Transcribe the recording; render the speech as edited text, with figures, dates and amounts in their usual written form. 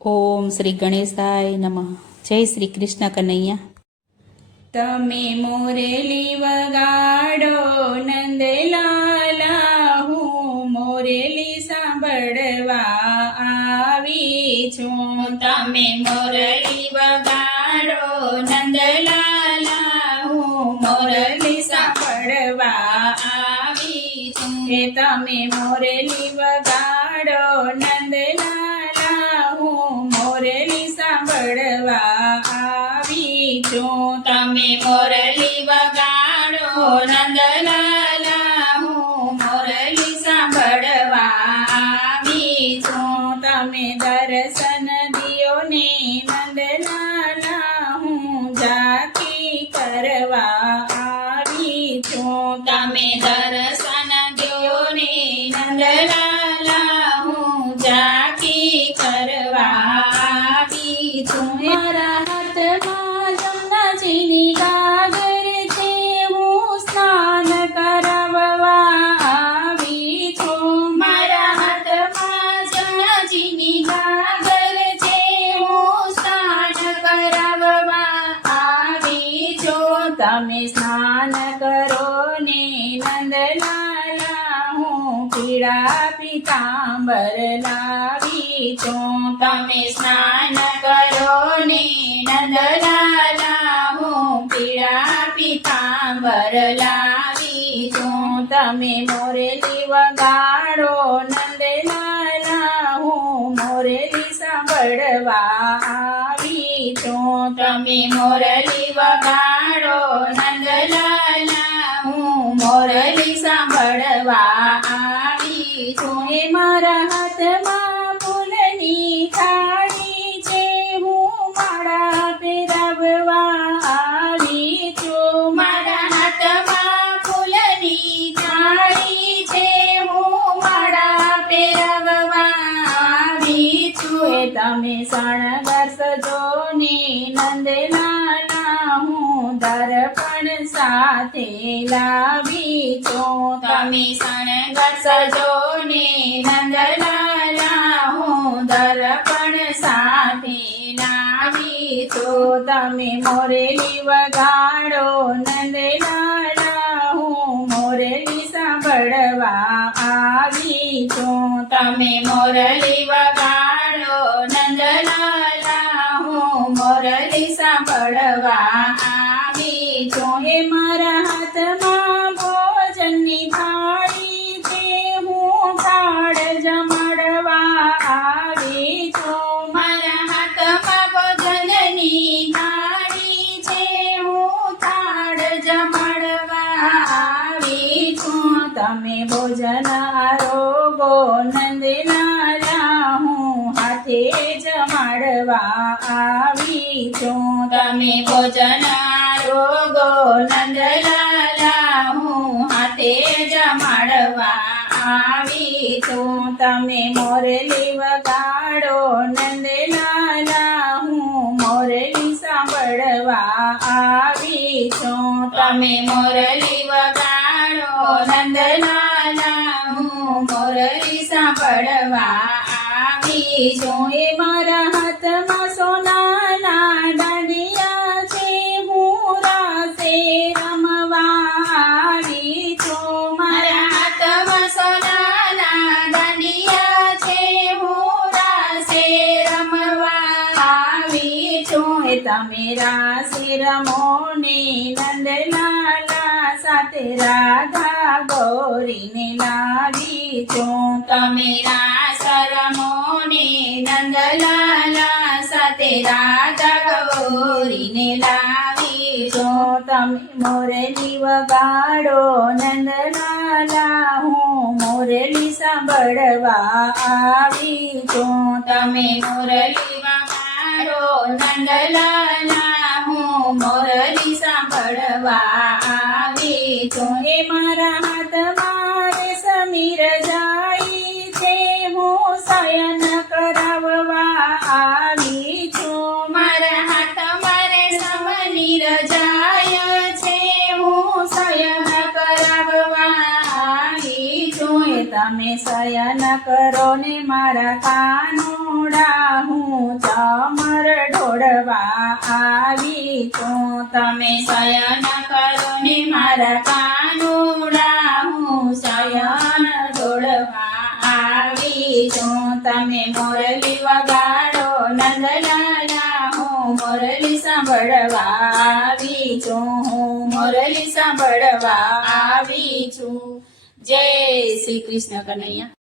ઓમ શ્રી ગણેશાય નમઃ. જય શ્રી કૃષ્ણ કનૈયા. તમે મોરેલી વગાડો નંદલાલા, હું મોરેલી સાંભળવા આવી છું. તમે મોરલી વગાડો નંદલાલા, હું મોરલી સાંભળવા આવી છું. એ તમે મોરેલી વગાડો નંદલાલા, હું મોરેલી સાંભળવા આવી છું. તમે મોરલી વગાડો નંદલાલા, હું મોરલી સાંભળવા આવી છું. તમે દર્શન દિયો ને નંદલાલા, હું જાકી કરવા આવી છું. તમે દર્શન દ્યો ને નંદલાલા, હું જાકી કરવા આવી છું. મારા હાથમાં જમનાજીની ગાગર છે, હું સ્નાન કરાવવા આવી છું. મારા હાથમાં જમનાજીની ગાગર છે, હું સ્નાન કરાવવા આવી છું. તમે સ્નાન કરો ને નંદલાલા, હું પીળા પીતાંબર લાવી છું. તમે સ્નાન કરો ને નંદલાલા, હું પીળા પીતાંબર લાવી છું. તમે મોરેલી વગાડો નંદલાલા, હું મોરેલી સાંભળવા આવી છું. તમે મોરલી વગાડો નંદલાલા, હું મોરલી સાંભળવા આવી છું. એ મારા હાથમાં ફૂલની થાળી છે, હું માળા પહેરાવવા આવી છું. મારા હાથમાં ફૂલની થાળી છે, હું માળા પહેરાવવા આવી છું. એ તમે શણગાર સજો ને નંદલાલા, હું દર્પણ સાથે લાવી છું. તમે શણગાર સજો ને નંદલાલા, હું દર્પણ સાથે લાવી છું. તમે મોરેલી વગાડો નંદલાલા, હું મોરેલી સાંભળવા આવી છું. તમે મોરલી વગાડો નંદલાલા, હું મોરલી સાંભળવા આવી છું. એ મારા હાથમાં ભોજનની થાળી છે, હું થાળ જમાડવા આવી છું. મારા હાથમાં ભોજનની થાળી છે, હું થાળ જમાડવા આવી છું. તમે ભોજન આરોગો નંદલાલા, હું હાથે જમાડવા આવી છું. તમે ભોજન આરોગો નંદલાલા, હું હાથે જમાડવા આવી છું. તમે મોરલી વગાડો નંદલાલા, હું મોરલી સાંભળવા આવી છું. તમે મોરલી વગાડો નંદલાલા, હું મોરલી સાંભળવા આવી છું. એ મારા હાથમાં સોનાના દાંડિયા છે, હું રાસે રમવા આવી છું. મારા હાથમાં સોનાના દાંડિયા છે, હું રાસે રમવા આવી છું. એ તમે રાસે રમો ને નંદલાલા, સાથે રાધા ગૌરીને લાવી છું. તમે રાસ રમો ને નંદલાલા, સાથે રાધા ગૌરીને લાવી છું. તમે મોરલી વગાડો નંદલાલા, હું મોરલી સાંભળવા આવી છું. તમે મોરલી વગાડો નંદલાલા, હું મોરલી સાંભળવા આવી છું. એ મારા હાથમાં રેશમી રજાઈ છે, હું શયન કરાવવા આવી છું. મારા હાથમાં રેશમની રજાય છે, હું શયન કરાવવા આવી છું. તમે તમે શયન કરો ને મારા કાનુડા હું ચમર ઢોળવા આવી છું. તમે શયન કરો ને મારા કાનુડા હું શયન ઢોળવા આવી છું. તમે મોરલી વગાડો નંદલાલા હું મોરલી સાંભળવા આવી છું. હું મોરલી સાંભળવા આવી છું. જય શ્રી કૃષ્ણ કનૈયા.